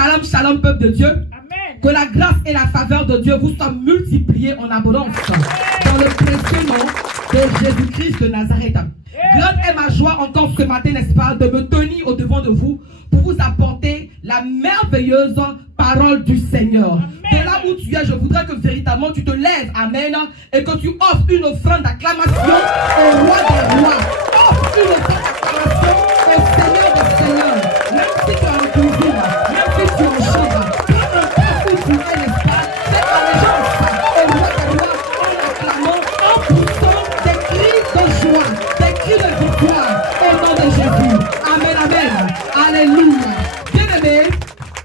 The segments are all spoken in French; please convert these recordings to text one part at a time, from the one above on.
Shalom, shalom, peuple de Dieu. Amen. Que la grâce et la faveur de Dieu vous soient multipliées en abondance. Dans le précieux nom de Jésus-Christ de Nazareth. Grande est ma joie encore ce matin, n'est-ce pas, de me tenir au devant de vous pour vous apporter la merveilleuse parole du Seigneur. Amen. De là où tu es, je voudrais que véritablement tu te lèves, amen, et que tu offres une offrande d'acclamation au roi des rois. Offre une offrande d'acclamation au Seigneur des seigneurs. Même si tu es en cuisine, même si tu es en chambre, peu importe où tu es, n'est-ce pas, fais allégeance au roi des rois en acclamant, en poussant des cris de joie, des cris de victoire au nom de Jésus. Amen, amen. Alléluia. Bien-aimé,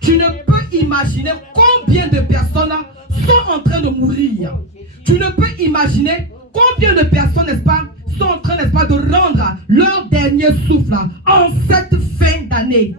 tu ne peux imaginer combien de personnes sont en train de mourir. Tu ne peux imaginer combien de personnes, n'est-ce pas, sont en train, n'est-ce pas, de rendre leur dernier souffle en cette fin d'année.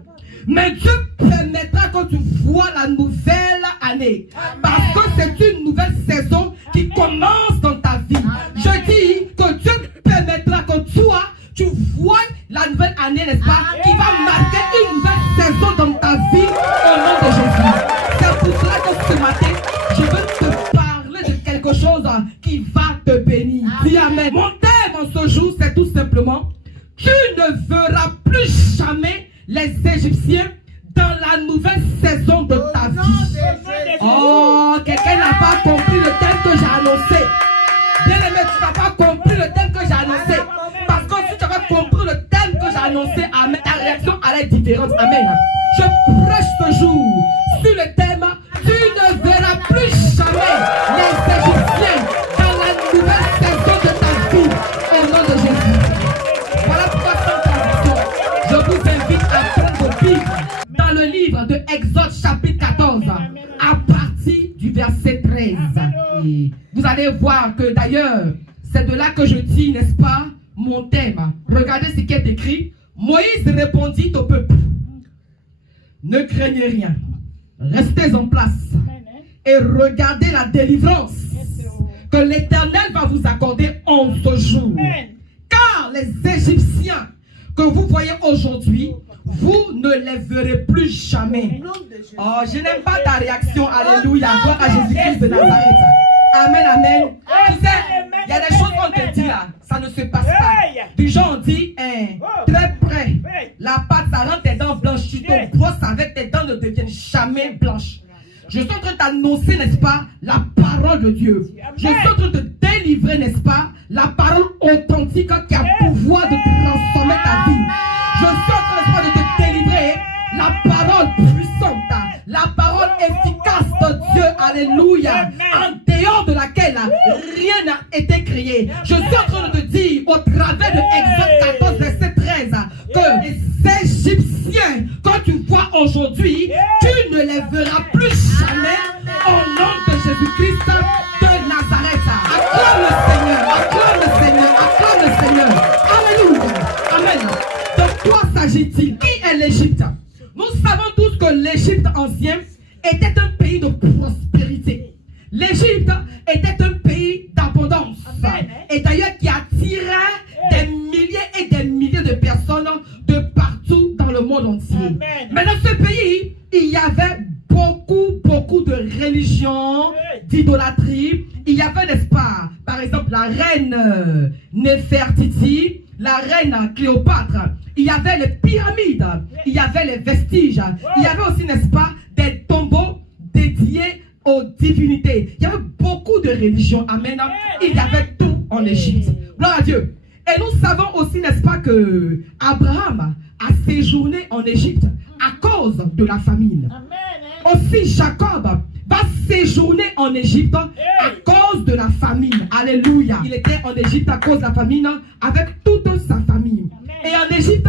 Mais Dieu permettra que tu vois la nouvelle année. Parce que c'est une nouvelle saison qui commence dans ta vie. Je dis que Dieu permettra que toi, tu vois la nouvelle année, n'est-ce pas, qui va marquer une nouvelle saison dans ta vie au nom de Jésus. C'est pour cela que ce matin, je veux te parler de quelque chose qui va te bénir. Dis amen. Mon thème en ce jour, c'est tout simplement: tu ne verras plus jamais les Égyptiens dans la nouvelle saison de ta vie. Oh, quelqu'un n'a pas compris le thème que j'ai annoncé. Bien aimé, tu n'as pas compris le thème que j'ai annoncé. Parce que si tu avais compris le thème que j'ai annoncé, amen, ta réaction allait être différente. Amen. Je prêche ce jour sur le thème: tu ne verras plus jamais les Égyptiens dans la nouvelle saison de ta vie au nom de Jésus. Voilà pourquoi sans transition, je vous invite à prendre vos Bibles dans le livre de Exode chapitre 14 à partir du verset 13. Et vous allez voir que d'ailleurs, c'est de là que je dis, n'est-ce pas, mon thème. Regardez ce qui est écrit. Moïse répondit au peuple: ne craignez rien, restez en place et regardez la délivrance que l'Éternel va vous accorder en ce jour. Car les Égyptiens que vous voyez aujourd'hui, vous ne les verrez plus jamais. Oh, je n'aime pas ta réaction. Alléluia. Gloire à Jésus-Christ de Nazareth. Amen, amen. Tu sais, il y a des choses qu'on te dit là, ça ne se passe pas. Du genre, on dit, très près, la pâte, ça rend tes dents blanches. Tu te brosses avec, tes dents ne deviennent jamais blanches. Je suis en train d'annoncer, n'est-ce pas, la parole de Dieu. Je suis en train de délivrer, n'est-ce pas, la parole authentique qui a le pouvoir de transformer ta vie. Je suis en train, n'est-ce pas, de te délivrer la parole puissante, la parole efficace de Dieu. Alléluia. En dehors de laquelle rien n'a été créé. Je suis en train de te dire, au travers de Exode 14, verset 13, que les Égyptiens, quand tu vois aujourd'hui, tu ne les verras plus jamais au nom de Jésus-Christ de Nazareth. Acclame le Seigneur, acclame le Seigneur, acclame le Seigneur. Alléluia. Amen. De quoi s'agit-il? Qui est l'Égypte? Nous savons tous que l'Égypte ancien était un pays de prospérité. L'Égypte était un pays d'abondance. Et d'ailleurs qui attirait des milliers et des milliers de personnes de partout dans le monde entier. Mais dans ce pays, il y avait beaucoup de religions, d'idolâtrie. Il y avait, n'est-ce pas, par exemple, la reine Néfertiti, la reine Cléopâtre. Il y avait les pyramides, il y avait les vestiges. Il y avait aussi, n'est-ce pas, des tombeaux dédiés aux divinités. Il y avait beaucoup de religions. Amen. Il y avait tout en Égypte. Gloire à Dieu. Et nous savons aussi, n'est-ce pas, que Abraham a séjourné en Égypte à cause de la famine. Aussi Jacob va séjourner en Égypte à cause de la famine. Alléluia. Il était en Égypte à cause de la famine avec toute sa famille. Et en Égypte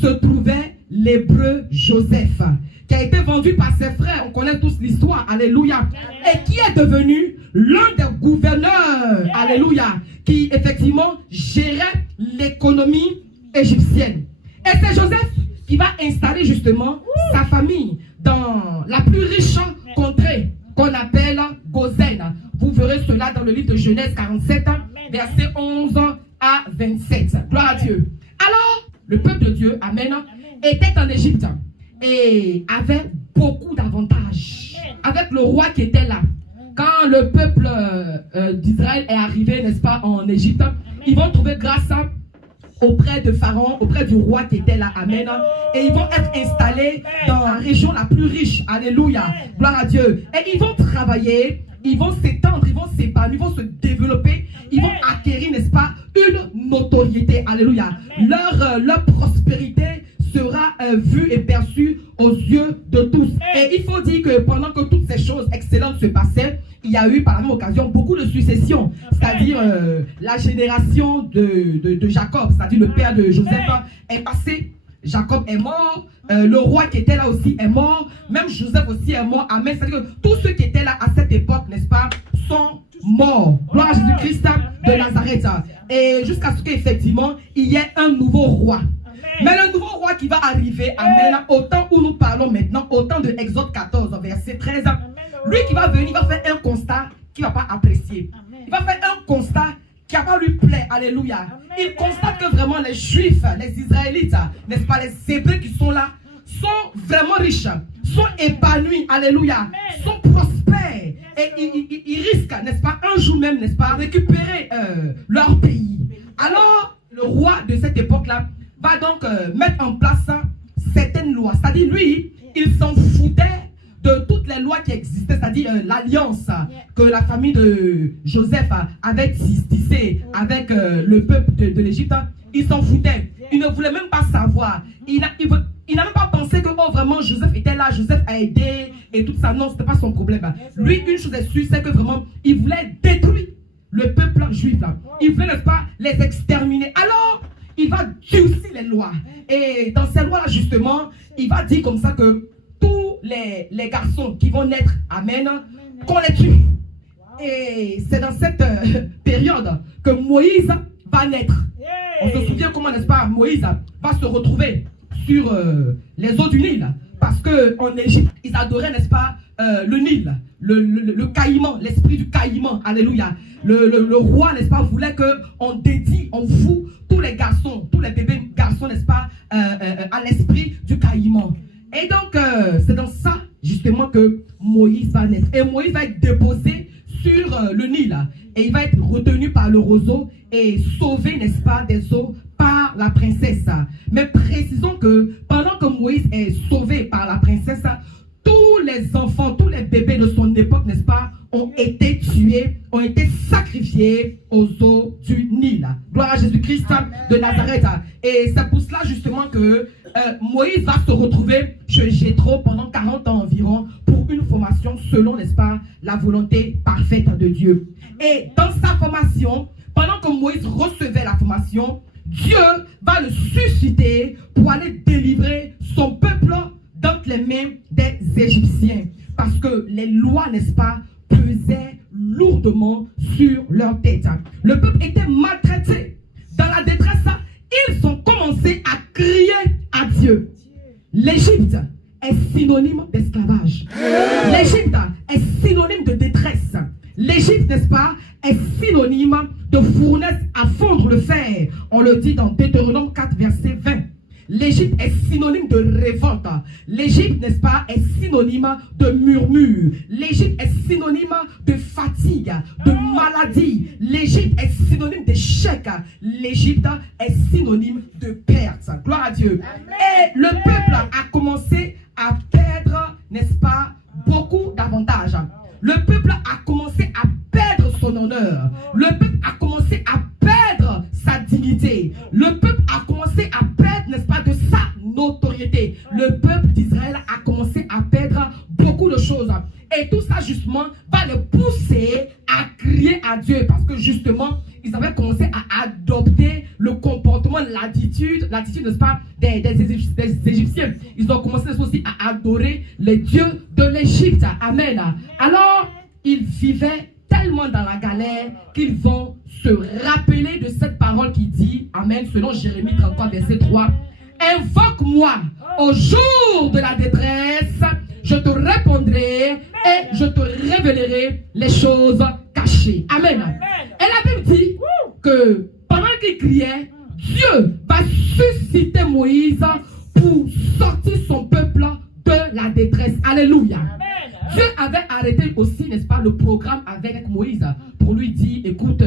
se trouvait l'hébreu Joseph, qui a été vendu par ses frères. On connaît tous l'histoire. Alléluia. Et qui est devenu l'un des gouverneurs. Alléluia. Qui effectivement gérait l'économie égyptienne. Et c'est Joseph qui va installer justement sa famille dans la plus riche contrée qu'on appelle Gozen. Vous verrez cela dans le livre de Genèse 47, verset 11 à 27. Gloire à Dieu. Alors, le peuple de Dieu, amen, était en Égypte et avait beaucoup d'avantages. Avec le roi qui était là. Quand le peuple d'Israël est arrivé, n'est-ce pas, en Égypte, ils vont trouver grâce auprès de Pharaon, auprès du roi qui était là. Amen. Et ils vont être installés dans la région la plus riche. Alléluia. Gloire à Dieu. Et ils vont travailler, ils vont s'étendre, ils vont s'épanouir, ils vont se développer, ils vont acquérir, n'est-ce pas, une notoriété. Alléluia. Leur prospérité sera vue et perçue aux yeux de tous. Et il faut dire que pendant que toutes ces choses excellentes se passaient, il y a eu par la même occasion beaucoup de successions. C'est-à-dire la génération de Jacob, c'est-à-dire le père de Joseph est passé. Jacob est mort, le roi qui était là aussi est mort, même Joseph aussi est mort. Amen. C'est-à-dire que tous ceux qui étaient là à cette époque, n'est-ce pas, sont morts. Gloire à Jésus-Christ de Nazareth. Et jusqu'à ce qu'effectivement, il y ait un nouveau roi. Mais le nouveau roi qui va arriver, amen, au temps où nous parlons maintenant, au temps de Exode 14, verset 13, lui qui va venir, il va faire un constat qu'il ne va pas apprécier. Il va faire un constat qui n'a pas lui plaît. Alléluia. Il constate que vraiment les Juifs, les Israélites, n'est-ce pas, les Hébreux qui sont là, sont vraiment riches, sont épanouis, alléluia, sont prospères. Et ils risquent, n'est-ce pas, un jour même, n'est-ce pas, récupérer leur pays. Alors, le roi de cette époque-là va donc mettre en place certaines lois. C'est-à-dire, lui, il s'en foutait de toutes les lois qui existaient, c'est-à-dire l'alliance que la famille de Joseph avait tissée avec le peuple de l'Égypte. Il s'en foutait. Il ne voulait même pas savoir. Il n'a même pas pensé que oh, vraiment Joseph était là, Joseph a aidé et tout ça. Non, ce n'était pas son problème. Lui, une chose est sûre, c'est que vraiment, il voulait détruire le peuple juif. Il voulait, n'est-ce pas, les exterminer. Alors, il va durcir les lois. Et dans ces lois-là, justement, il va dire comme ça que tous les garçons qui vont naître, amen, qu'on les tue. Et c'est dans cette période que Moïse va naître. On se souvient comment, n'est-ce pas, Moïse va se retrouver sur les eaux du Nil. Parce qu'en Égypte, ils adoraient, n'est-ce pas, le Nil, le caïman, l'esprit du caïman. Alléluia. Le roi, n'est-ce pas, voulait qu'on dédie, on voue tous les garçons, tous les bébés garçons, n'est-ce pas, à l'esprit du caïman. Et donc, c'est dans ça, justement, que Moïse va naître. Et Moïse va être déposé sur le Nil. Et il va être retenu par le roseau et sauvé, n'est-ce pas, des eaux par la princesse. Mais précisons que pendant que Moïse est sauvé par la princesse, tous les enfants, tous les bébés de son époque, n'est-ce pas, ont été tués, ont été sacrifiés aux eaux du Nil. Gloire à Jésus-Christ de Nazareth. Et c'est pour cela justement que Moïse va se retrouver chez Jéthro pendant 40 ans environ pour une formation selon, n'est-ce pas, la volonté parfaite de Dieu. Et dans sa formation, pendant que Moïse recevait la formation, Dieu va le susciter pour aller délivrer son peuple d'entre les mains des Égyptiens. Parce que les lois, n'est-ce pas, pesaient lourdement sur leur tête. Le peuple était maltraité. Dans la détresse, ils ont commencé à crier à Dieu. L'Égypte est synonyme d'esclavage. L'Égypte est synonyme de détresse. L'Égypte, n'est-ce pas, est synonyme de fournaise à fondre le fer. On le dit dans Deutéronome 4, verset 20. L'Égypte est synonyme de révolte. L'Égypte, n'est-ce pas, est synonyme de murmure. L'Égypte est synonyme de fatigue, de maladie. L'Égypte est synonyme d'échec. L'Égypte est synonyme de perte. Gloire à Dieu. Et le peuple a commencé à perdre, n'est-ce pas, beaucoup d'avantages. Le peuple a commencé à perdre son honneur. Le peuple a commencé à perdre sa dignité. Le peuple a commencé à perdre, n'est-ce pas, de sa notoriété. Le peuple d'Israël a commencé à perdre beaucoup de choses. Et tout ça, justement, va les pousser à crier à Dieu. Parce que, justement, ils avaient commencé à adopter le comportement, l'attitude, n'est-ce pas, des Égyptiens. Ils ont commencé aussi à adorer les dieux de l'Égypte. Amen. Alors, ils vivaient tellement dans la galère qu'ils vont se rappeler de cette parole qui dit, amen, selon Jérémie 33, verset 3, « Invoque-moi au jour de la détresse, je te répondrai et je te révélerai les choses cachées. » Amen. Et la Bible dit que pendant qu'il criait, Dieu va susciter Moïse pour sortir son peuple de la détresse. Alléluia. Dieu avait arrêté aussi, n'est-ce pas, le programme avec Moïse pour lui dire, écoute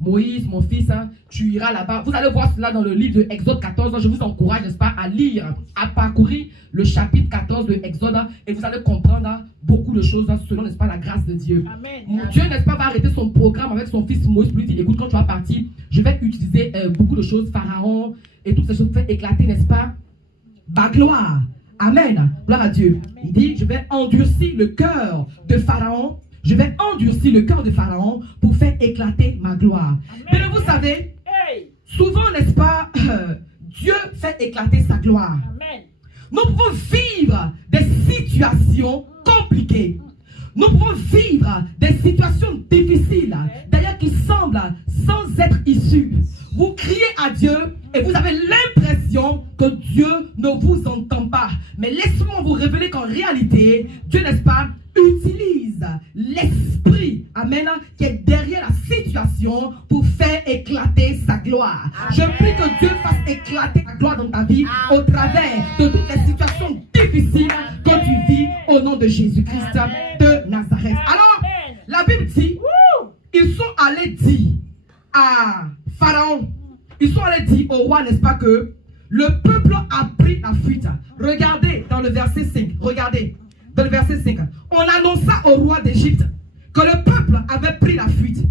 Moïse, mon fils, hein, tu iras là-bas. Vous allez voir cela dans le livre de Exode 14. Je vous encourage, n'est-ce pas, à lire, à parcourir le chapitre 14 de Exode et vous allez comprendre beaucoup de choses selon, n'est-ce pas, la grâce de Dieu. Amen. Dieu, n'est-ce pas, va arrêter son programme avec son fils Moïse pour lui dire, écoute, quand tu vas partir, je vais utiliser beaucoup de choses, Pharaon et toutes ces choses, pour faire éclater, n'est-ce pas, ma gloire. Amen. Gloire à Dieu. Amen. Il dit, je vais endurcir le cœur de Pharaon. Je vais endurcir le cœur de Pharaon pour faire éclater ma gloire. Mais vous savez, souvent, n'est-ce pas, Dieu fait éclater sa gloire. Amen. Nous pouvons vivre des situations compliquées. Nous pouvons vivre des situations difficiles, d'ailleurs qui semblent sans être issues. Vous criez à Dieu et vous avez l'impression que Dieu ne vous entend pas. Mais laissez-moi vous révéler qu'en réalité, Dieu, n'est-ce pas, utilise l'esprit, amen, qui est derrière la situation pour faire éclater sa gloire. Amen. Je prie que Dieu fasse éclater sa gloire dans ta vie au travers de toutes les situations difficiles que tu vis au nom de Jésus-Christ de Nazareth. Alors, la Bible dit, ils sont allés dire à Pharaon, ils sont allés dire au roi, n'est-ce pas, que le peuple a pris la fuite. Regardez dans le verset 5, regardez. Dans le verset 5, on annonça au roi d'Égypte que le peuple avait pris la fuite.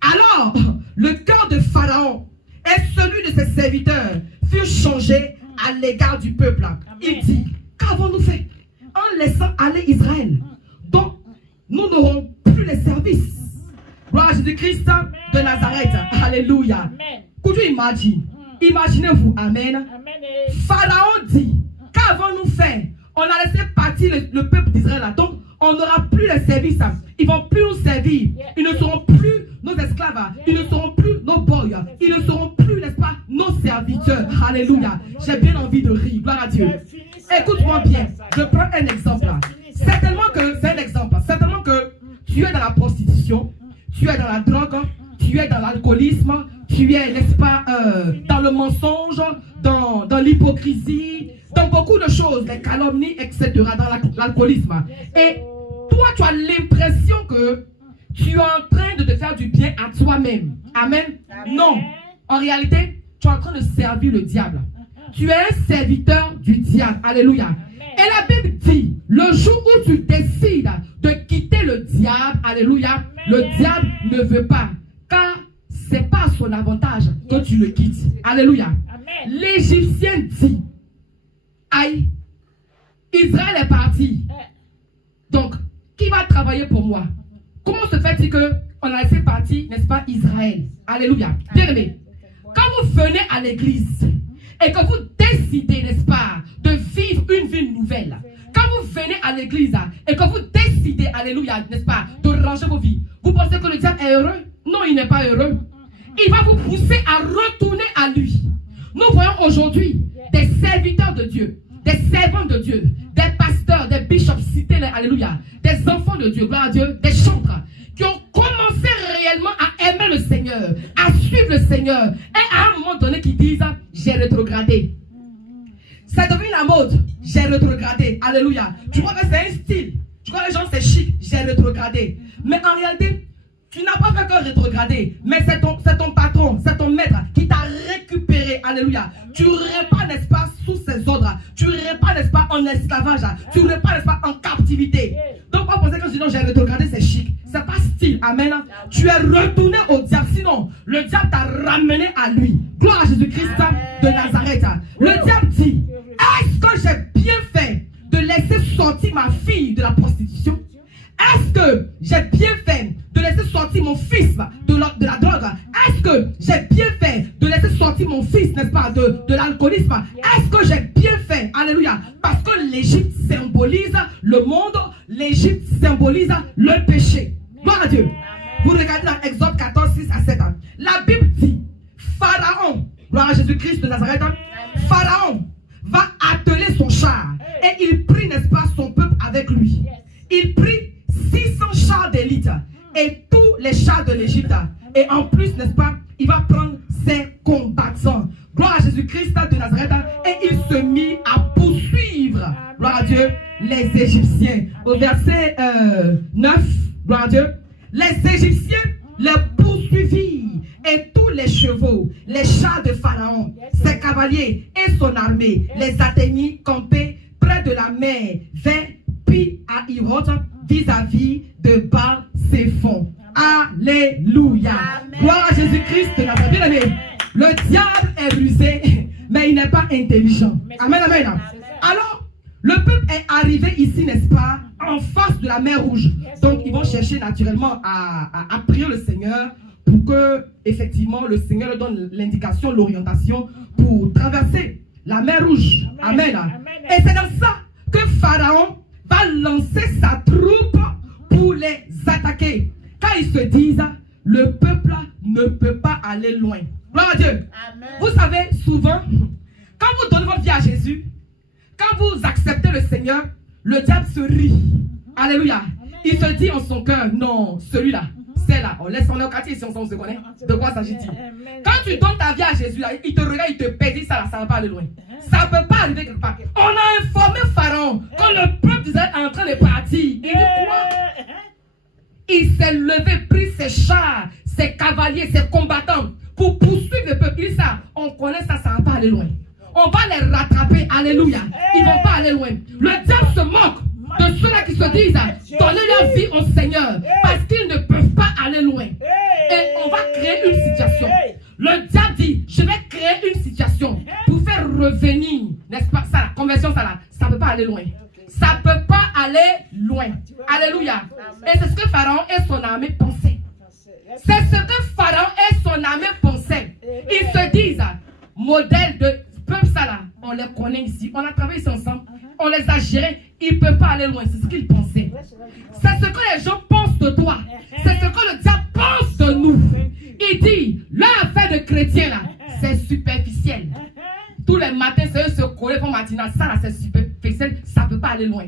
Alors, le cœur de Pharaon et celui de ses serviteurs furent changés à l'égard du peuple. Il dit, qu'avons-nous fait en laissant aller Israël, dont nous n'aurons plus les services? Gloire à Jésus-Christ de Nazareth. Alléluia. Could you imagine? Imaginez-vous. Amen. Pharaon dit, qu'avons-nous fait? On a laissé partir le peuple d'Israël là. Donc, on n'aura plus les services. Ils ne vont plus nous servir. Ils ne seront plus nos esclaves. Ils ne seront plus nos boys. Ils ne seront plus, n'est-ce pas, nos serviteurs. Alléluia. J'ai bien envie de rire. Gloire à Dieu. Écoute-moi bien. Je prends un exemple là. Certainement que, c'est un exemple. Certainement que tu es dans la prostitution. Tu es dans la drogue. Tu es dans l'alcoolisme. Tu es, n'est-ce pas, dans le mensonge. Dans l'hypocrisie. Dans beaucoup de choses, les calomnies, etc., dans l'alcoolisme. Et toi, tu as l'impression que tu es en train de te faire du bien à toi-même. Amen. Non. En réalité, tu es en train de servir le diable. Tu es un serviteur du diable. Alléluia. Et la Bible dit, le jour où tu décides de quitter le diable, alléluia, le diable ne veut pas. Car ce n'est pas à son avantage que tu le quittes. Alléluia. L'Égyptien dit, aïe, Israël est parti. Donc, qui va travailler pour moi? Comment se fait-il qu'on a laissé partir, n'est-ce pas, Israël? Alléluia. Bien aimé, quand vous venez à l'église et que vous décidez, n'est-ce pas, de vivre une vie nouvelle, quand vous venez à l'église et que vous décidez, alléluia, n'est-ce pas, de ranger vos vies, vous pensez que le diable est heureux? Non, il n'est pas heureux. Il va vous pousser à retourner à lui. Nous voyons aujourd'hui des serviteurs de Dieu, des servants de Dieu, des pasteurs, des bishops, cités, alléluia, des enfants de Dieu, gloire à Dieu, des chantres, qui ont commencé réellement à aimer le Seigneur, à suivre le Seigneur, et à un moment donné qui disent, j'ai rétrogradé. Ça devient la mode, j'ai rétrogradé, alléluia. Tu crois que c'est un style, tu crois que les gens c'est chic, j'ai rétrogradé. Mais en réalité, tu n'as pas fait que rétrograder, mais c'est ton patron, c'est ton maître qui t'a récupéré, alléluia. Tu ne n'aurais pas, n'est-ce pas, sous ses ordres, tu n'aurais pas, n'est-ce pas, en esclavage, tu n'aurais pas, n'est-ce pas, en captivité. Donc, pas penser que je dis non, j'ai rétrogradé, c'est chic, c'est pas style, amen. Tu es retourné au diable, sinon, le diable t'a ramené à lui. Gloire à Jésus-Christ de Nazareth. Le diable dit, est-ce que j'ai bien fait de laisser sortir ma fille de la prostitution? Est-ce que j'ai bien fait de laisser sortir mon fils de la drogue? Est-ce que j'ai bien fait de laisser sortir mon fils, n'est-ce pas, de l'alcoolisme? Est-ce que j'ai bien fait? Alléluia. Parce que l'Égypte symbolise le monde, l'Égypte symbolise le péché. Gloire à Dieu. Vous regardez dans Exode 14, 6 à 7 ans. La Bible dit, Pharaon, gloire à Jésus-Christ de Nazareth, Pharaon va atteler son char. Et il prit, n'est-ce pas, son peuple avec lui. Il prit 600 chars d'élite et tous les chars de l'Égypte. Et en plus, n'est-ce pas, il va prendre ses combattants. Gloire à Jésus-Christ de Nazareth. Et il se mit à poursuivre, gloire à Dieu, les Égyptiens. Au verset 9, gloire à Dieu. Les Égyptiens les poursuivirent et tous les chevaux, les chars de Pharaon, ses cavaliers et son armée les atteignirent campés près de la mer vers Pi-Hahiroth vis-à-vis de Baal-Séphon. Alléluia. Amen. Gloire à Jésus-Christ de Nazareth. Bien aimé, le diable est rusé, mais il n'est pas intelligent. Amen, amen. Alors, le peuple est arrivé ici, n'est-ce pas, en face de la mer Rouge. Donc, ils vont chercher naturellement à prier le Seigneur pour que, effectivement, le Seigneur leur donne l'indication, l'orientation pour traverser la mer Rouge. Amen. Amen. Et c'est dans ça que Pharaon va lancer sa troupe pour les attaquer. Quand ils se disent, le peuple ne peut pas aller loin. Gloire à Dieu. Amen. Vous savez, souvent, quand vous donnez votre vie à Jésus, quand vous acceptez le Seigneur, le diable se rit. Alléluia. Amen. Il se dit en son cœur, non, celui-là, c'est là. On laisse, on est au quartier ici, on se connaît. De quoi s'agit-il? Quand tu donnes ta vie à Jésus, là, il te regarde, il te paie, ça là, ça ne va pas aller loin. Ça ne peut pas arriver quelque part. On a informé Pharaon quand le peuple d'Israël est en train de partir. Il dit quoi? Il s'est levé, pris ses chars, ses cavaliers, ses combattants pour poursuivre le peuple. Il dit ça, on connaît ça, ça ne va pas aller loin. On va les rattraper, alléluia. Ils ne vont pas aller loin. Le diable se moque de ceux-là qui se disent donner leur vie au Seigneur parce qu'ils ne peuvent pas aller loin. Et on va créer une situation. Le diable dit, je vais créer une situation pour faire revenir, n'est-ce pas, ça, la conversion, ça ne peut pas aller loin. Ça ne peut pas aller loin. Alléluia. Et c'est ce que Pharaon et son armée pensaient. C'est ce que Pharaon et son armée pensaient. Ils se disent, modèle de peuple ça là, on les connaît ici, on a travaillé ici ensemble, on les a gérés, ils ne peuvent pas aller loin. C'est ce qu'ils pensaient. C'est ce que les gens pensent de toi. C'est ce que le diable pense de nous. Il dit, leur affaire de chrétien là, c'est superficiel. Tous les matins, c'est eux se coller pour matinal. Ça là, c'est superficiel, ça ne peut pas aller loin.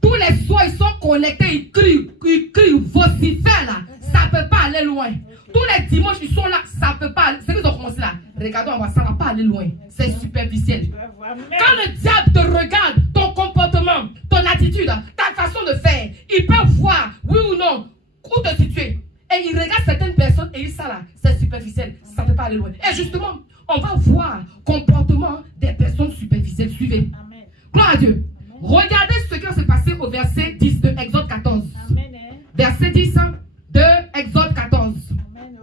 Tous les soirs, ils sont connectés, ils crient, vocifèrent là, ça ne peut pas aller loin. Tous les dimanches, ils sont là, ça ne peut pas aller. C'est qu'ils ont commencé là. Regardons, ça ne va pas aller loin. C'est superficiel. Quand le diable te regarde, ton comportement, ton attitude, ta façon de faire, il peut voir, oui ou non, où te situer. Et il regarde certaines personnes et il dit ça là, c'est superficiel, ça ne peut pas aller loin. Et justement, on va voir le comportement des personnes superficielles. Suivez. Amen. Gloire à Dieu. Amen. Regardez ce qui va se passer au verset 10 de Exode 14. Amen. Verset 10 de Exode 14. Amen.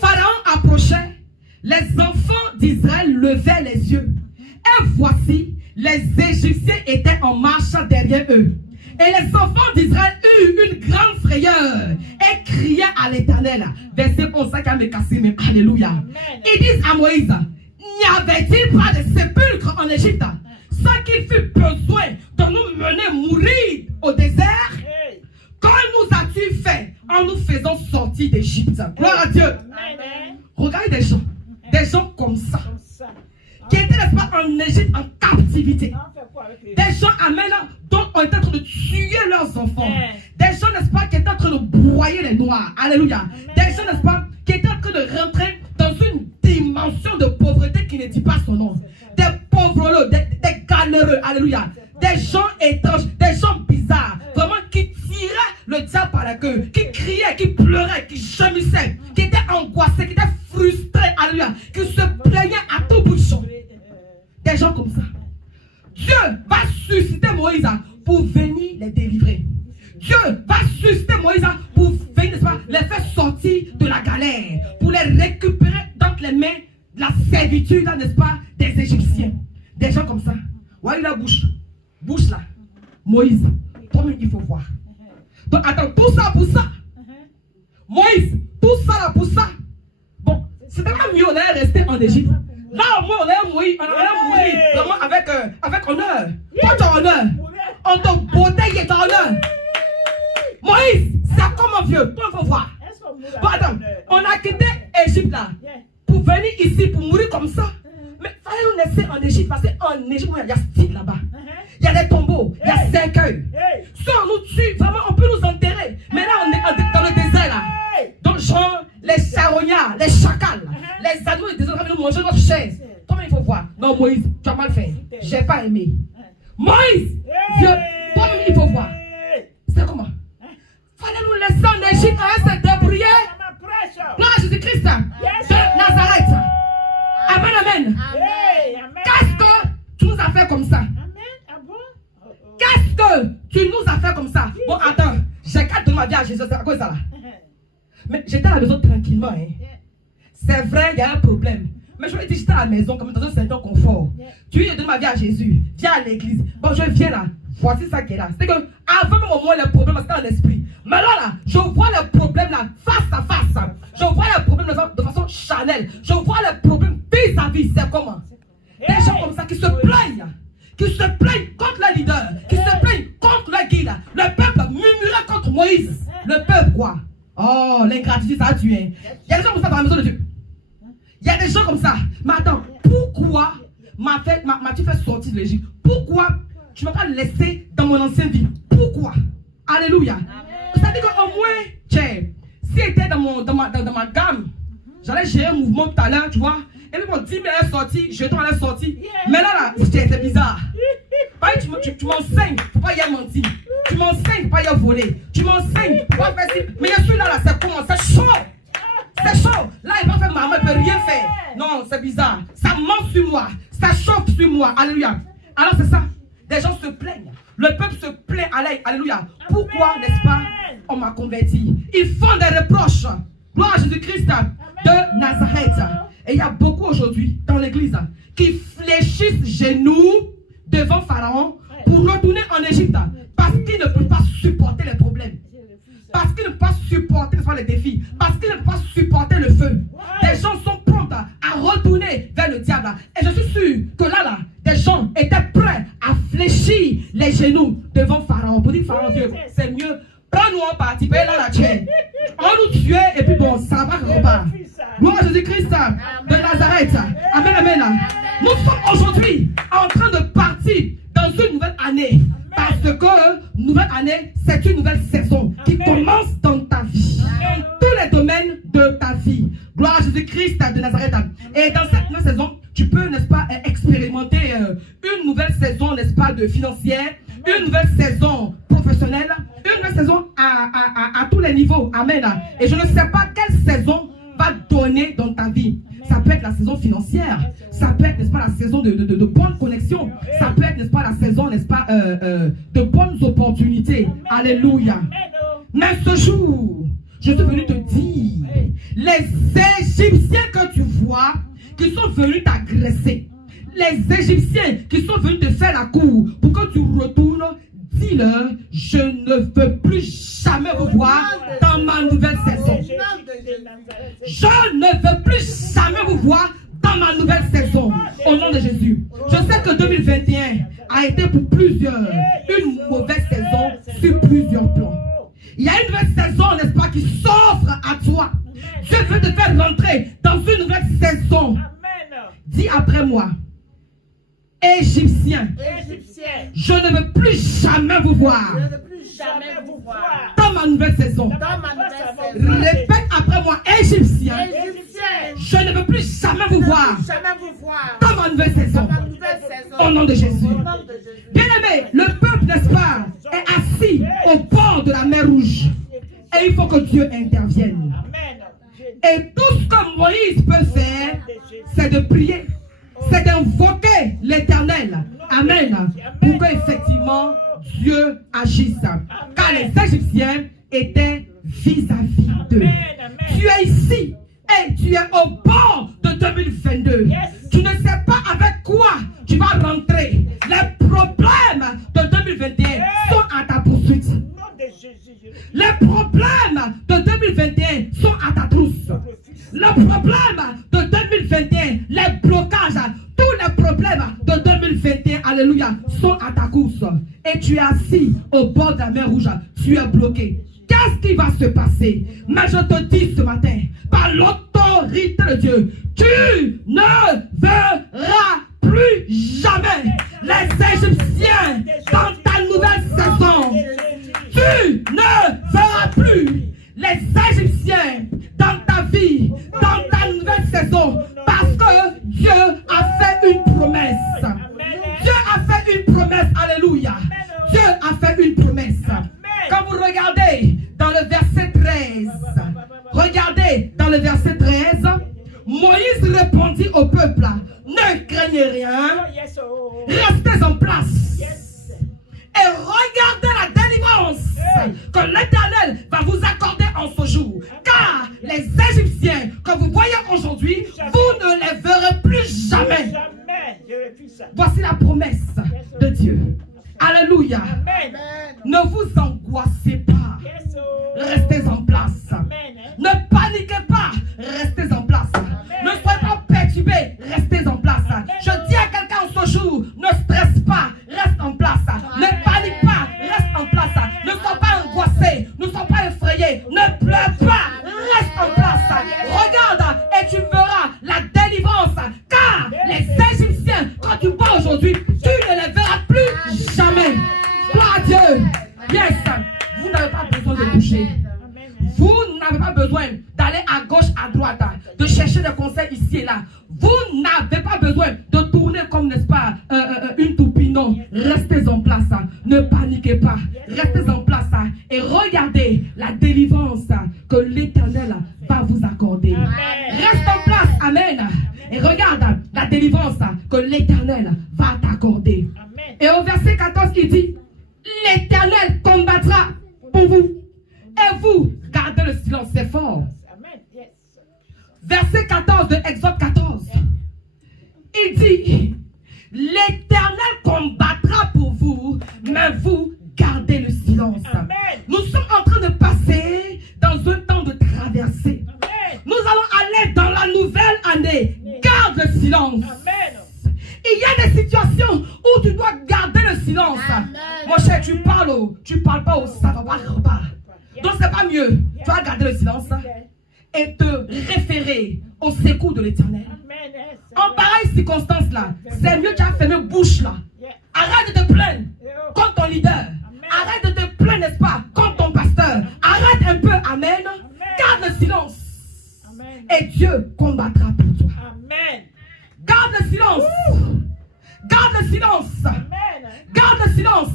Pharaon approchait, les enfants d'Israël levaient les yeux. Et voici, les Égyptiens étaient en marche derrière eux. Et les enfants d'Israël eurent une grande frayeur et criaient à l'Éternel. Verset 11, ça qui me cassé même. Alléluia. Amen. Ils disent à Moïse, n'y avait-il pas de sépulcre en Égypte, sans qu'il fût besoin de nous mener mourir au désert? Quand nous as-tu fait en nous faisant sortir d'Égypte? Gloire à Dieu. Amen. Regardez des gens comme ça, qui étaient, n'est-ce pas, en Égypte en captivité. Des gens, amen, dont on était en train de tuer leurs enfants. Des gens, n'est-ce pas, qui étaient en train de broyer les noirs. Alléluia. Des gens, n'est-ce pas, qui étaient en train de rentrer dans une dimension de pauvreté qui ne dit pas son nom. Des pauvres, des galéreux. Alléluia. Des gens étranges, des gens bizarres. Vraiment qui tiraient le diable par la queue. Qui criaient, qui pleuraient, qui gémissaient. Qui étaient angoissés, qui étaient frustrés. Alléluia. Qui se plaignaient à tout bout de champ. Des gens comme ça. Dieu va susciter Moïse pour venir les délivrer. Dieu va susciter Moïse pour venir, n'est-ce pas, les faire sortir de la galère, pour les récupérer dans les mains de la servitude, n'est-ce pas, des Égyptiens. Des gens comme ça. Voilà la bouche. Bouche là. Moïse, toi-même il faut voir. Donc attends, tout ça pour ça. Moïse, tout ça là pour ça. Bon, c'était pas mieux, on allait rester en Égypte. Là, au moins, on allait mourir vraiment avec honneur. Toi, tu as honneur. On te beauté, tu as honneur. Moïse, c'est comment vieux. Toi, il faut voir. Bon, attends, on a quitté Égypte là pour venir ici, pour mourir comme ça. Mais il fallait nous laisser en Égypte parce qu'en Égypte, il y a style là-bas. Il y a des tombeaux, il y a cercueils. Si on nous tue, vraiment, on peut nous enterrer. Mais là, on est dans le désert là. Donc, genre, les charognards, les chacals, les animaux du désert, nous manger notre chaise. Comment il faut voir? Non, Moïse, tu as mal fait. J'ai pas aimé. Moïse, Dieu, Toi-même, il faut voir. C'est comment? Fallait nous laisser en Égypte, on va se débrouiller. Gloire à Jésus-Christ de Nazareth. Amen, amen. Qu'est-ce que tu nous as fait comme ça? Qu'est-ce que tu nous as fait comme ça? Bon, attends, j'ai qu'à donner ma vie à Jésus, c'est à cause de ça là. Mais j'étais à la maison tranquillement. Hein. C'est vrai, il y a un problème. Mais je lui ai dit, j'étais à la maison, comme dans un certain confort. Tu lui as donné ma vie à Jésus, viens à l'église. Bon, je viens là. Voici ça qui est là. C'est que avant même au moins le problème, c'était dans l'esprit. Mais là, je vois le problème là, face à face. Je vois le problème de façon charnelle. Je vois le problème vis-à-vis. C'est comment? Des gens comme ça qui se plaignent. Qui se plaignent contre le leader. Qui se plaignent contre le guide. Le peuple murmurait contre Moïse. Le peuple quoi? Oh, l'ingratitude, ça a tué. Il y a des gens comme ça dans la maison de Dieu. Il y a des gens comme ça. Mais attends, pourquoi m'as-tu fait sortir de l'Égypte? Pourquoi tu m'as pas laissé dans mon ancienne vie? Pourquoi? Alléluia. Ça dit qu'au moins, tiens, si c'était dans ma gamme, j'allais gérer un mouvement tout à l'heure, tu vois. Et puis bon, 10 000 est sorti, jeton est sorti. Mais là, c'est bizarre. Tu m'enseignes, faut pas y aller mentir. Tu m'enseignes, faut pas y aller voler. Tu m'enseignes, faut pas faire ci. Mais je suis là, c'est comment? C'est chaud. C'est chaud. Là, il va faire maman, il ne peut rien faire. Non, c'est bizarre. Ça ment sur moi. Ça chauffe sur moi. Alléluia. Alors c'est ça. Des gens se plaignent. Le peuple se plaint. Alléluia. Pourquoi, n'est-ce pas, on m'a converti? Ils font des reproches. Gloire à Jésus-Christ de Nazareth. Et il y a beaucoup aujourd'hui dans l'église qui fléchissent genoux devant Pharaon pour retourner en Égypte. Parce qu'ils ne peuvent pas supporter les problèmes. Parce qu'ils ne peuvent pas supporter les défis. Parce qu'ils ne peuvent pas supporter le feu. Des gens sont prompts à retourner vers le diable. Et je suis sûr que là, des gens étaient prêts à fléchir les genoux devant Pharaon. Pour dire Pharaon, Dieu, c'est mieux. Prends-nous en partie, paye là la tienne. On nous tuait et puis bon, ça va que repart. Gloire à Jésus-Christ de Nazareth. Amen, amen. Nous sommes aujourd'hui en train de partir dans une nouvelle année. Parce que nouvelle année, c'est une nouvelle saison qui commence dans ta vie. Dans tous les domaines de ta vie. Gloire à Jésus-Christ de Nazareth. Et dans cette nouvelle saison, tu peux, n'est-ce pas, expérimenter une nouvelle saison, n'est-ce pas, de financière, une nouvelle saison professionnelle, une nouvelle saison à tous les niveaux. Amen. Et je ne sais pas quelle saison va donner dans ta vie. Ça peut être la saison financière, ça peut être, n'est-ce pas, la saison de bonnes connexions, ça peut être, n'est-ce pas, la saison, n'est-ce pas, de bonnes opportunités. Alléluia. Mais ce jour, je suis venu te dire, les Égyptiens que tu vois, qui sont venus t'agresser, les Égyptiens qui sont venus te faire la cour pour que tu retournes, dis-leur, je ne veux plus jamais vous voir dans ma nouvelle saison. Je ne veux plus jamais vous voir dans ma nouvelle saison. Au nom de Jésus. Je sais que 2021 a été pour plusieurs une mauvaise saison sur plusieurs plans. Il y a une nouvelle saison, n'est-ce pas, qui s'offre à toi. Dieu veut te faire rentrer dans une nouvelle saison. Dis après moi. Égyptiens, je ne veux plus jamais vous voir dans ma nouvelle saison. Répète après moi, Égyptiens, je ne veux plus jamais vous voir dans ma nouvelle saison. Au nom de Jésus. Bien aimé, le peuple, n'est-ce pas, est assis au bord de la mer Rouge. Et il faut que Dieu intervienne. Et tout ce que Moïse peut faire, c'est de prier. C'est d'invoquer l'Éternel. Amen. Pour qu'effectivement Dieu agisse. Car les Égyptiens étaient vis-à-vis d'eux. Tu es ici et tu es au bord de 2022. Tu ne sais pas avec quoi tu vas rentrer. Les problèmes de 2021 sont à ta poursuite. Les problèmes de 2021 sont à ta trousse. Le problème de 2021, les blocages, tous les problèmes de 2021, alléluia, sont à ta course. Et tu es assis au bord de la mer Rouge. Tu es bloqué. Qu'est-ce qui va se passer? Mais je te dis ce matin, par l'autorité de Dieu, tu ne verras plus jamais les Égyptiens dans ta nouvelle saison. Tu ne verras plus les Égyptiens dans ta vie, dans ta nouvelle saison, parce que Dieu a fait une promesse. Dieu a fait une promesse, alléluia. Dieu a fait Restez en place. Et regardez la délivrance que l'Éternel va vous accorder en ce jour. Car les Égyptiens que vous voyez aujourd'hui, vous ne les verrez plus jamais. Voici la promesse de Dieu. Alléluia. Ne vous angoissez pas. Restez en place. Ne paniquez pas. Restez en place. Ne soyez pas perturbés. Restez en place. Je dis à quelqu'un en ce jour, ne stresse pas. Reste en place. Ne panique pas. Reste en place. Ne sois pas angoissé. Ne sois pas effrayé. Ne pleure pas. Reste en place. Regarde et tu verras la délivrance. Car les Égyptiens, quand tu vois aujourd'hui, tu ne les verras plus jamais. Gloire à Dieu. Yes. Vous n'avez pas besoin de bouger. Vous n'avez pas besoin d'aller à gauche, à droite, de chercher des conseils ici et là. Vous n'avez pas besoin de tourner comme, n'est-ce pas, une toupie. Non, restez en place. Ne paniquez pas. Restez en place et regardez la délivrance que l'Éternel va vous accorder. Reste en place. Amen. Et regarde la délivrance que l'Éternel va t'accorder. Et au verset 14, il dit, l'Éternel combattra pour vous. Et vous, gardez le silence, c'est fort. Verset 14 de Exode 14. Il dit, l'Éternel combattra pour vous, mais vous, gardez le silence. Nous sommes en train de passer dans un temps de traversée. Nous allons aller dans la nouvelle année. Garde le silence. Il y a des situations où tu dois garder le silence. Mon cher, tu parles pas au savoir. Donc c'est pas mieux. Tu vas garder le silence et te référer au secours de l'Éternel. En pareille circonstance là, c'est mieux que tu as fermé bouche là. Arrête de te plaindre contre ton leader. Arrête de te plaindre, n'est-ce pas, contre ton pasteur. Arrête un peu, amen. Garde le silence. Et Dieu combattra pour toi. Garde le silence. Garde le silence. Garde le silence.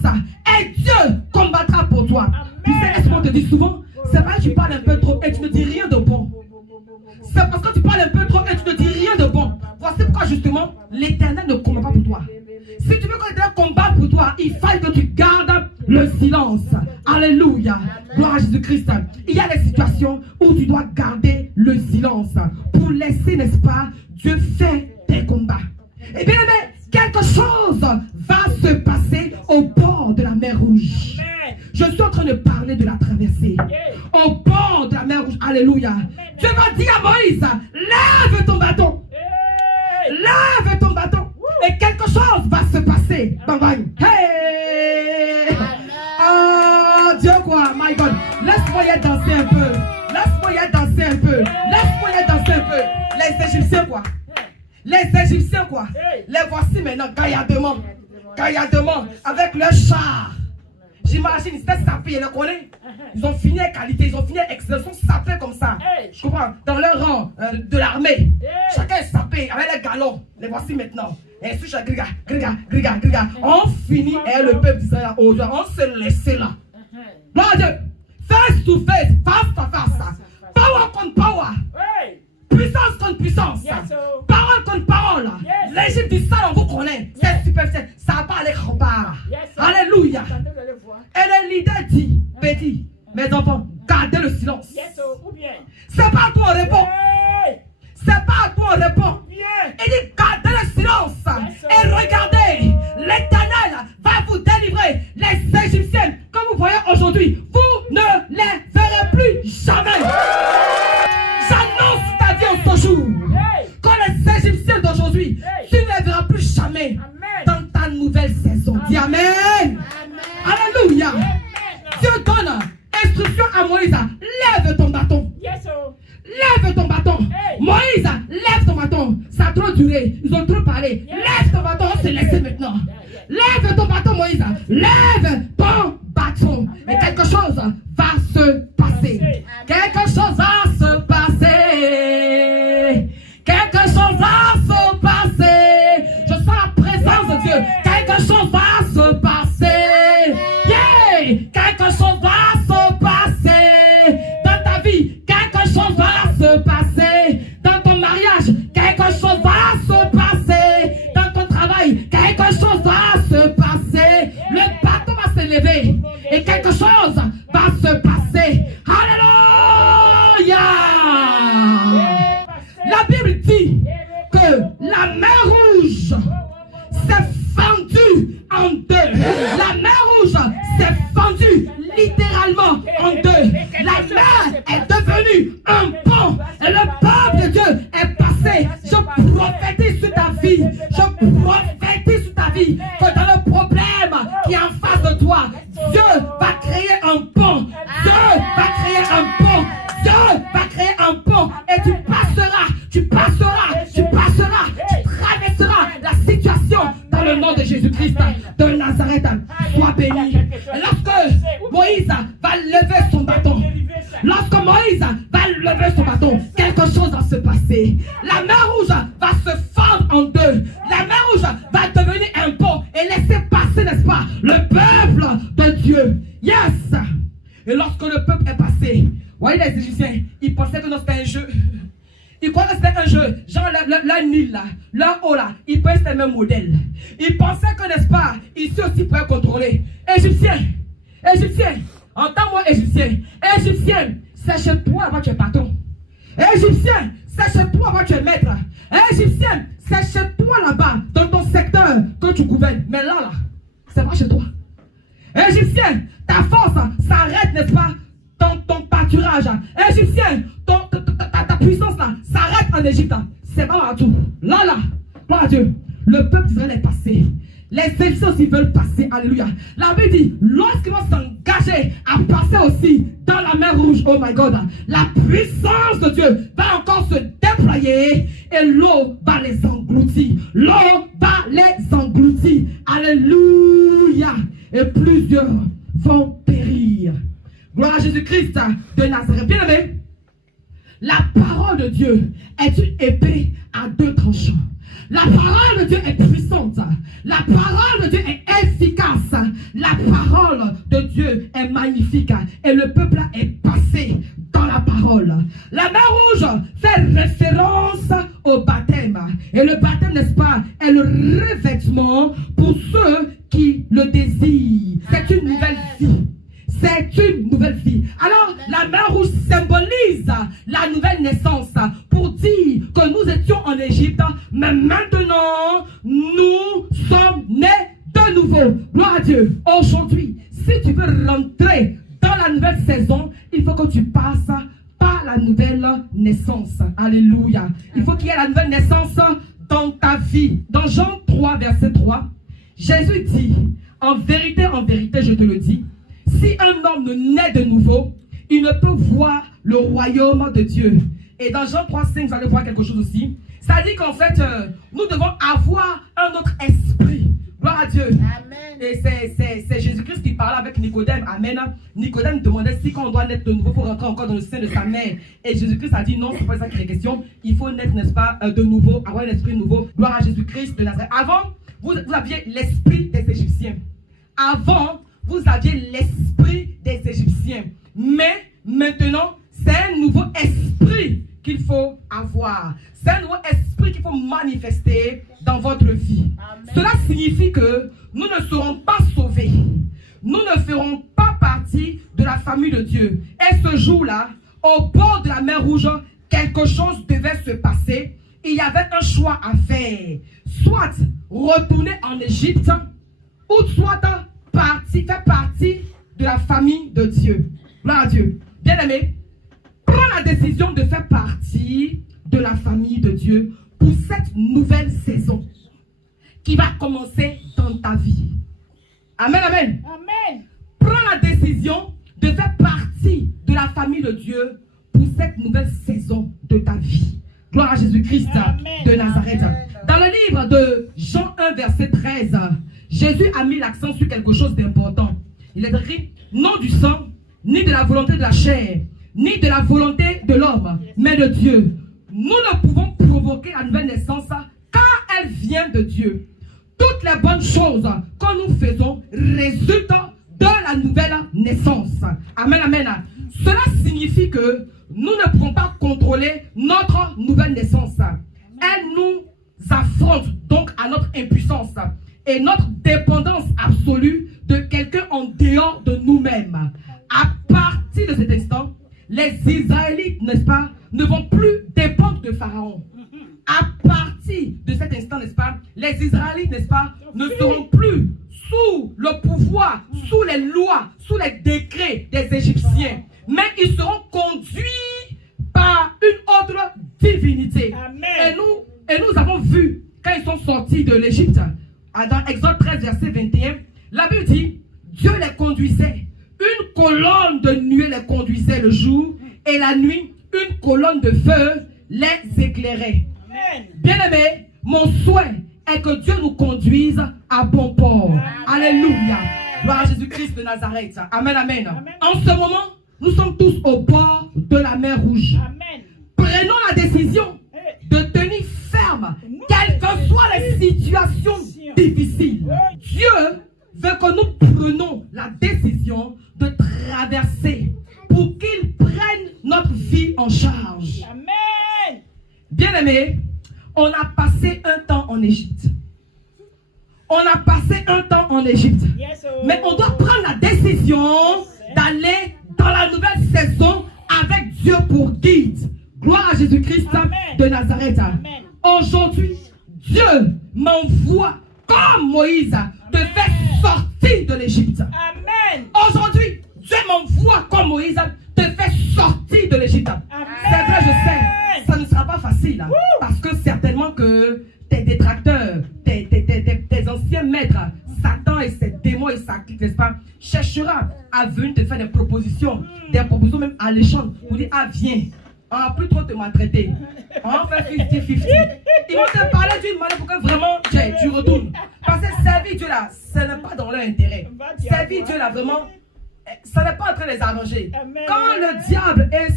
Et Dieu combattra pour toi. Tu sais, laisse-moi te dire souvent, c'est vrai que tu parles un peu trop et tu ne dis rien de bon. C'est parce que tu parles un peu trop et tu ne dis rien de bon. Voici pourquoi justement l'Éternel ne combat pas pour toi. Si tu veux que l'Éternel combatte pour toi, il faut que tu gardes le silence. Alléluia. Gloire à Jésus-Christ. Il y a des situations où tu dois garder le silence pour laisser, n'est-ce pas, Dieu faire des combats. Et bien aimé, quelque chose va se passer au bord de la mer Rouge. Je suis en train de parler de la traversée. Au bord de la mer Rouge. Alléluia. Dieu va dire à Moïse, lève ton bâton. Lève ton bâton. Et quelque chose va se passer. Bang bang. Hey! Oh Dieu quoi, my God. Laisse-moi y danser un peu. Laisse-moi y danser un peu. Laisse-moi y danser un peu. Les Égyptiens quoi. Les Égyptiens quoi. Les voici maintenant gaillardement. Gaillardement. Avec leur char. J'imagine, ils étaient sapés, ils le connaissent. Ils ont fini à qualité, ils ont fini à excellence, ils sont sapés comme ça. Je comprends, dans leur rang de l'armée. Chacun est sapé avec les galons. Les voici maintenant. Et ensuite, griga. On finit et le peuple d'Israël aujourd'hui, on se laisse là. Gloire à Dieu. Face to face, face à face. Power contre power. Puissance contre puissance. Parole contre parole. L'Égypte du sang, on vous connaît. C'est superficiel. Ça va pas aller combat. Alléluia. Et le leader dit, petit, mes enfants, gardez le silence. C'est pas à toi on répond. C'est pas à toi on répond. Il dit, gardez le silence. Et regardez, l'Éternel va vous délivrer. Les Égyptiens, comme vous voyez aujourd'hui, vous ne les verrez plus jamais. J'annonce ta vie en ce jour. Que les Égyptiens d'aujourd'hui, tu ne les verras plus jamais dans ta nouvelle saison. Dis Amen. Alléluia. Dieu donne instruction à Moïse. Lève ton bâton. Lève ton bâton. Moïse, lève ton bâton. Ça a trop duré. Ils ont trop parlé. Lève ton bâton. On se laisse maintenant. Lève ton bâton, Moïse. Lève ton bâton. Et quelque chose va se passer. Quelque chose va se passer. Quelque chose va se passer. Je sens la présence de Dieu. Quelque chose va se passer. Yeah! Quelque chose va se passer. Dans ta vie, quelque chose va se passer. Dans ton mariage, quelque chose va se passer. Dans ton travail, quelque dit que dans le problème qui est en face de toi, Dieu va créer un pont. Dieu va créer un pont. Dieu va créer un pont. Et tu passeras, tu traverseras la situation dans le nom de Jésus-Christ de Nazareth. Sois béni. Lorsque Moïse va lever son bâton, quelque chose va se passer. La mer rouge va se fendre en deux. La mer rouge va devenir un pont et laisser passer, n'est-ce pas, le peuple de Dieu. Yes. Et lorsque le peuple est passé, voyez les Égyptiens, ils pensaient que c'était un jeu. Ils croyaient que c'était un jeu. Genre le Nil là, leur eau là, ils pensaient que c'était le même modèle. Ils pensaient que, n'est-ce pas, ici aussi ils pouvaient contrôler. Égyptiens, entends-moi Égyptien. Égyptien, c'est chez toi avant que tu es patron. Égyptien, c'est chez toi avant que tu es maître. Égyptien, c'est chez toi là-bas, dans ton secteur que tu gouvernes. Mais là, c'est pas chez toi. Égyptien, ta force s'arrête, n'est-ce pas, dans ton pâturage. Égyptien, ta puissance là s'arrête en Égypte. C'est pas partout. Là, gloire à Dieu. Le peuple d'Israël est passé. Les Égyptiens aussi veulent passer. Alléluia. La Bible dit, lorsqu'ils vont s'engager à passer aussi dans la mer rouge, oh my God, la puissance de Dieu va encore se déployer et l'eau va les engloutir. L'eau va les engloutir. Alléluia. Et plusieurs vont périr. Gloire à Jésus-Christ de Nazareth. Bien aimé, la parole de Dieu est une épée à deux tranchants. La parole de Dieu est puissante. La parole de Dieu est efficace. La parole de Dieu est magnifique. Et le peuple est passé dans la parole. La mer rouge fait référence au baptême. Et le baptême, n'est-ce pas, est le revêtement pour ceux qui le désirent. C'est une nouvelle vie. C'est une nouvelle vie. Alors, la mer rouge symbolise la nouvelle naissance pour dire que nous étions en Égypte, mais maintenant, nous sommes nés de nouveau. Gloire à Dieu. Aujourd'hui, si tu veux rentrer dans la nouvelle saison, il faut que tu passes par la nouvelle naissance. Alléluia. Il faut qu'il y ait la nouvelle naissance dans ta vie. Dans Jean 3, verset 3, Jésus dit, en vérité, je te le dis, si un homme ne naît de nouveau, il ne peut voir le royaume de Dieu. Et dans Jean 3, 5, vous allez voir quelque chose aussi. Ça dit qu'en fait, nous devons avoir un autre esprit. Gloire à Dieu. Amen. Et c'est Jésus-Christ qui parlait avec Nicodème. Amen. Nicodème demandait si quand on doit naître de nouveau pour rentrer encore dans le sein de sa mère. Et Jésus-Christ a dit non, c'est pas ça qui est question. Il faut naître, n'est-ce pas, de nouveau, avoir un esprit nouveau. Gloire à Jésus-Christ de Nazareth. Avant, vous aviez l'esprit des Égyptiens. Avant, vous aviez l'esprit des Égyptiens. Mais maintenant, c'est un nouveau esprit qu'il faut avoir. C'est un nouveau esprit qu'il faut manifester dans votre vie. Amen. Cela signifie que nous ne serons pas sauvés. Nous ne ferons pas partie de la famille de Dieu. Et ce jour-là, au bord de la mer Rouge, quelque chose devait se passer. Il y avait un choix à faire. Soit retourner en Égypte, ou soit faire partie de la famille de Dieu. Gloire à Dieu. Bien aimé, prends la décision de faire partie de la famille de Dieu pour cette nouvelle saison qui va commencer dans ta vie. Amen, amen. Amen. Prends la décision de faire partie de la famille de Dieu pour cette nouvelle saison de ta vie. Gloire à Jésus-Christ de Nazareth. Amen. Dans le livre de Jean 1, verset 13, Jésus a mis l'accent sur quelque chose d'important. Il est écrit, non du sang, ni de la volonté de la chair, ni de la volonté de l'homme, mais de Dieu. Nous ne pouvons provoquer la nouvelle naissance car elle vient de Dieu. Toutes les bonnes choses que nous faisons résultent de la nouvelle naissance. Amen, amen. Cela signifie que nous ne pouvons pas contrôler notre nouvelle naissance. Elle nous affronte donc à notre impuissance et notre dépendance absolue de quelqu'un en dehors de nous-mêmes. À partir de cet instant, les Israélites, n'est-ce pas, ne vont plus dépendre de Pharaon. À partir de cet instant, n'est-ce pas, les Israélites, n'est-ce pas, ne seront plus sous le pouvoir, sous les lois, sous les décrets des Égyptiens. Mais ils seront conduits par une autre divinité. Amen. Et nous avons vu, quand ils sont sortis de l'Égypte, dans Exode 13, verset 21, la Bible dit, Dieu les conduisait. Une colonne de nuée les conduisait le jour et la nuit, une colonne de feu les éclairait. Bien-aimés, mon souhait est que Dieu nous conduise à bon port. Alléluia. Gloire à Jésus-Christ de Nazareth. Amen, amen. En ce moment, nous sommes tous au bord de la mer Rouge. Amen. Prenons la décision de tenir ferme, quelles que soient les situations difficiles. Dieu veut que nous prenions la décision de traverser pour qu'il prenne notre vie en charge. Amen. Bien-aimés, on a passé un temps en Égypte. On a passé un temps en Égypte. Yes, Mais on doit prendre la décision d'aller dans la nouvelle saison avec Dieu pour guide. Gloire à Jésus-Christ de Nazareth. Amen. Aujourd'hui, Dieu m'envoie comme Moïse te faire sortir de l'Égypte. Amen. Aujourd'hui, Dieu m'envoie comme Moïse te faire sortir de l'Égypte. C'est vrai, je sais, ça ne sera pas facile. Parce que certainement que tes détracteurs, tes anciens maîtres, Satan et ses démons et sa clique, n'est-ce pas, cherchera à venir te faire des propositions même alléchantes pour dire, ah viens, on va plus trop te maltraiter, on va faire 50-50. Ils vont te parler d'une manière pour que vraiment tu retournes. Parce que servir Dieu là, ce n'est pas dans leur intérêt. Servir Dieu là, vraiment, ça n'est pas en train de les arranger. Quand le diable et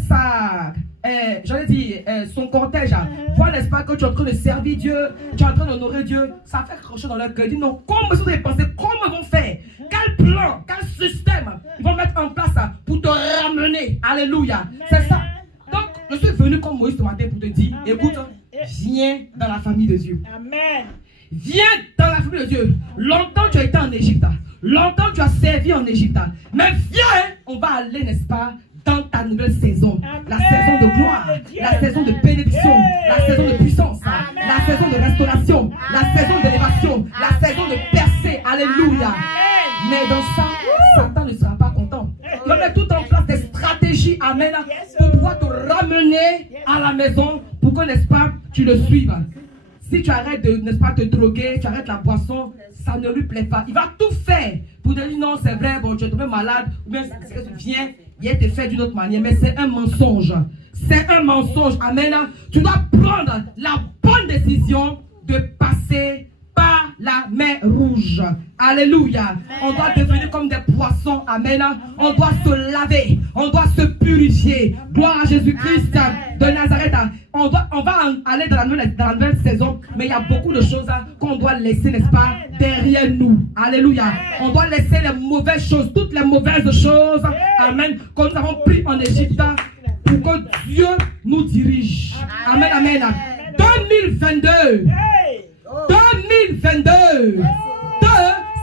son cortège, voient, n'est-ce pas, que tu es en train de servir Dieu, tu es en train d'honorer Dieu, ça fait quelque chose dans leur cœur. Ils disent non, comment ils vont penser, comment ils vont faire, quel plan, quel système ils vont mettre en place pour te ramener. Alléluia. C'est ça. Donc, je suis venu comme Moïse ce matin pour te dire, écoute, viens dans la famille de Dieu. Amen. Viens dans la famille de Dieu. Longtemps tu as été en Égypte. Longtemps tu as servi en Égypte. Mais viens, on va aller, n'est-ce pas, dans ta nouvelle saison. La saison de gloire, la saison de bénédiction, la saison de puissance, la saison de restauration, la saison d'élévation, la saison de percée. Alléluia. Mais dans ça, Satan ne sera pas content. Il va mettre tout en place des stratégies, amen, pour pouvoir te ramener à la maison pour que, n'est-ce pas, tu le suives. Si tu arrêtes de, n'est-ce pas, te droguer, tu arrêtes la boisson, ça ne lui plaît pas. Il va tout faire pour te dire non, c'est vrai, bon, tu es tombé malade, ou bien c'est que tu viens, il a été fait d'une autre manière, mais c'est un mensonge. C'est un mensonge, amen. Tu dois prendre la bonne décision de passer par la mer Rouge. Alléluia. On doit devenir comme des poissons, amen. On doit se laver, on doit se purifier. Gloire à Jésus-Christ de Nazareth. On va aller dans la nouvelle saison, mais il y a beaucoup de choses qu'on doit laisser, n'est-ce pas, derrière nous. Alléluia. On doit laisser les mauvaises choses, toutes les mauvaises choses, amen, que nous avons pris en Égypte pour que Dieu nous dirige. Amen, amen. 2022. 2022.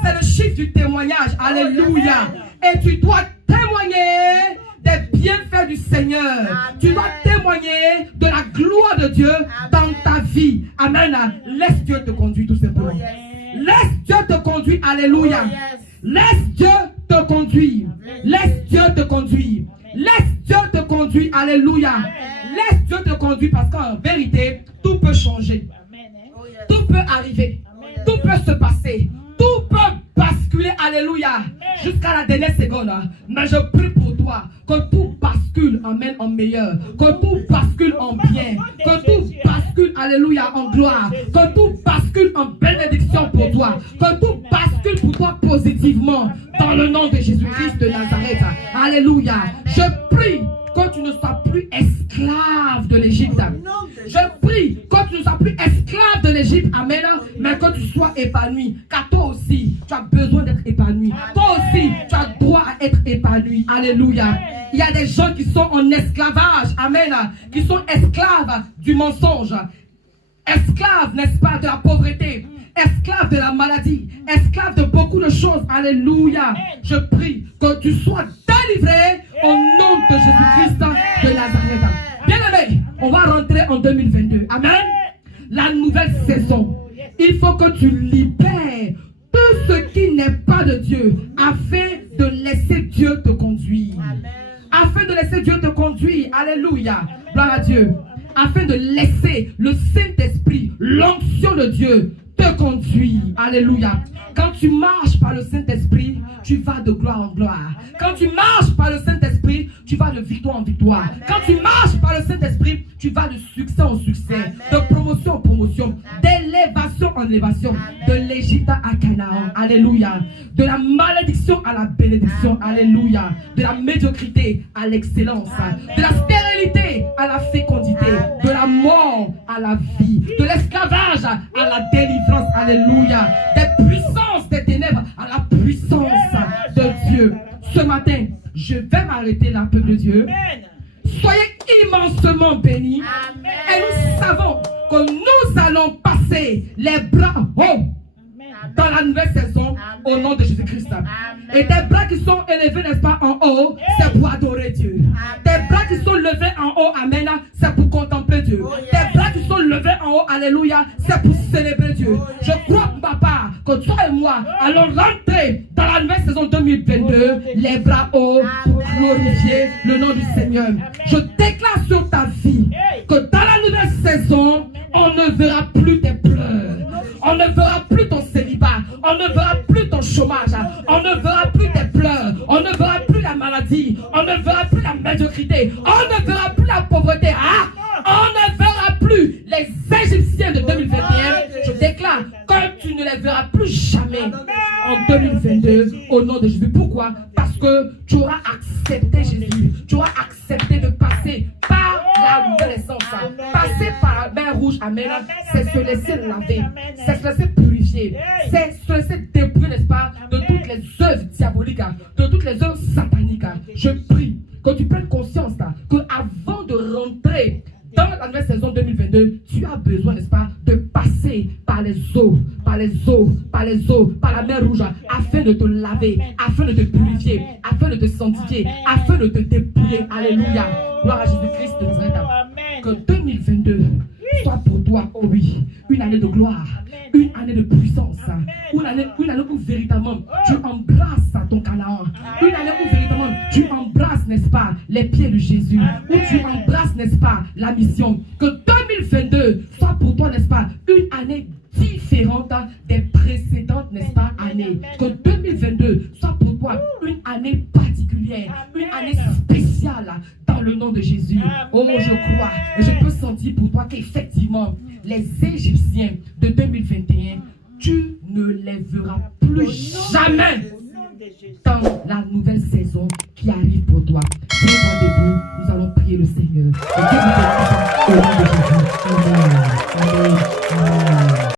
C'est le chiffre du témoignage. Alléluia. Et tu dois témoigner des bienfaits du Seigneur. Tu dois témoigner de la gloire de Dieu dans ta vie. Amen. Laisse Dieu te conduire tout simplement. Laisse Dieu te conduire. Alléluia. Laisse Dieu te conduire. Laisse Dieu te conduire. Laisse Dieu te conduire. Alléluia. Laisse Dieu te conduire parce qu'en vérité, tout peut changer. Tout peut arriver. Tout peut se passer. Tout peut basculer. Alléluia. Jusqu'à la dernière seconde. Mais je prie pour toi que tout bascule, amen, en meilleur. Que tout bascule en bien. Que tout bascule, alléluia, en gloire. Que tout bascule en bénédiction pour toi. Que tout bascule pour toi positivement. Dans le nom de Jésus-Christ de Nazareth. Alléluia. Je prie que tu ne sois plus esclave de l'Égypte. Je prie que tu ne sois plus esclave de l'Égypte. Amen. Mais que tu sois épanoui. Car toi aussi, tu as besoin d'être épanoui. Toi aussi, tu as droit à être épanoui. Alléluia. Il y a des gens qui sont en esclavage. Amen. Qui sont esclaves du mensonge. Esclaves, n'est-ce pas, de la pauvreté. Esclaves de la maladie. Esclaves de beaucoup de choses. Alléluia. Je prie que tu sois délivré au nom de Jésus-Christ de Nazareth. Bien aimé, on va rentrer en 2022. Amen. La nouvelle saison. Il faut que tu libères tout ce qui n'est pas de Dieu afin de laisser Dieu te conduire. Afin de laisser Dieu te conduire. Alléluia. Gloire à Dieu. Afin de laisser le Saint-Esprit, l'onction de Dieu, te conduit. Alléluia. Quand tu marches par le Saint-Esprit, tu vas de gloire en gloire. Quand tu marches par le Saint-Esprit, tu vas de victoire en victoire. Quand tu marches par le Saint-Esprit, tu vas de succès en succès, de promotion en promotion, d'élévation en élévation, de l'Égypte à Canaan. Alléluia. De la malédiction à la bénédiction. Alléluia. De la médiocrité à l'excellence. De la stérilité à la fécondité. De la mort à la vie. De l'esclavage à la délivrance. Alléluia. Des puissances des ténèbres à la puissance de Dieu. Ce matin, je vais m'arrêter là, peuple de Dieu. Soyez immensement bénis. Et nous savons que nous allons passer les bras hauts dans la nouvelle saison au nom de Jésus-Christ. Et tes bras qui sont élevés, n'est-ce pas, en haut, c'est pour adorer Dieu. Tes bras qui sont levés en haut, amen, c'est pour contempler Dieu. Tes bras qui sont levés en haut, alléluia, c'est pour célébrer Dieu. Je crois, papa, que toi et moi allons rentrer dans la nouvelle saison 2022, les bras hauts, pour glorifier le nom du Seigneur. Je déclare sur ta vie que dans la nouvelle saison, on ne verra plus tes pleurs. On ne verra plus ton célibat. On ne verra plus ton chômage. On ne verra plus tes pleurs. On ne verra plus la maladie. On ne verra plus la médiocrité. On ne verra plus la pauvreté. On ne verra plus les Égyptiens de 2021. Je déclare que tu ne les verras plus jamais en 2022 au nom de Jésus. Pourquoi? Parce que tu auras accepté Jésus. Tu auras accepté de passer par la nouvelle essence. Passer par la mer rouge, amen, c'est se laisser laver, c'est se laisser purifier, c'est se laisser dépouiller, n'est-ce pas, de toutes les œuvres diaboliques, de toutes les œuvres sataniques. Je prie que tu prennes conscience que avant de rentrer dans la nouvelle saison 2022, tu as besoin, n'est-ce pas, de passer par les eaux, par la mer rouge, afin de te laver, afin de te purifier, afin de te sanctifier, afin de te dépouiller. Alléluia. Gloire à Jésus-Christ de Nazareth. Que 2022 soit pour toi, oh oui, une année de gloire, une année de puissance, une année où véritablement tu embrasses ton Canaan, une année où véritablement tu embrasses, n'est-ce pas, les pieds de Jésus, où tu embrasses, n'est-ce pas, la mission. Que 2022 soit pour toi, n'est-ce pas, une année différente des précédentes, n'est-ce pas, années. Que 2022 soit pour toi une année particulière, une année spéciale dans le nom de Jésus. Oh, je crois et je peux sentir pour toi qu'effectivement, les Égyptiens de 2021, tu ne les verras plus jamais dans la nouvelle saison qui arrive pour toi. Tiens-toi debout, nous allons prier le Seigneur. Et que nous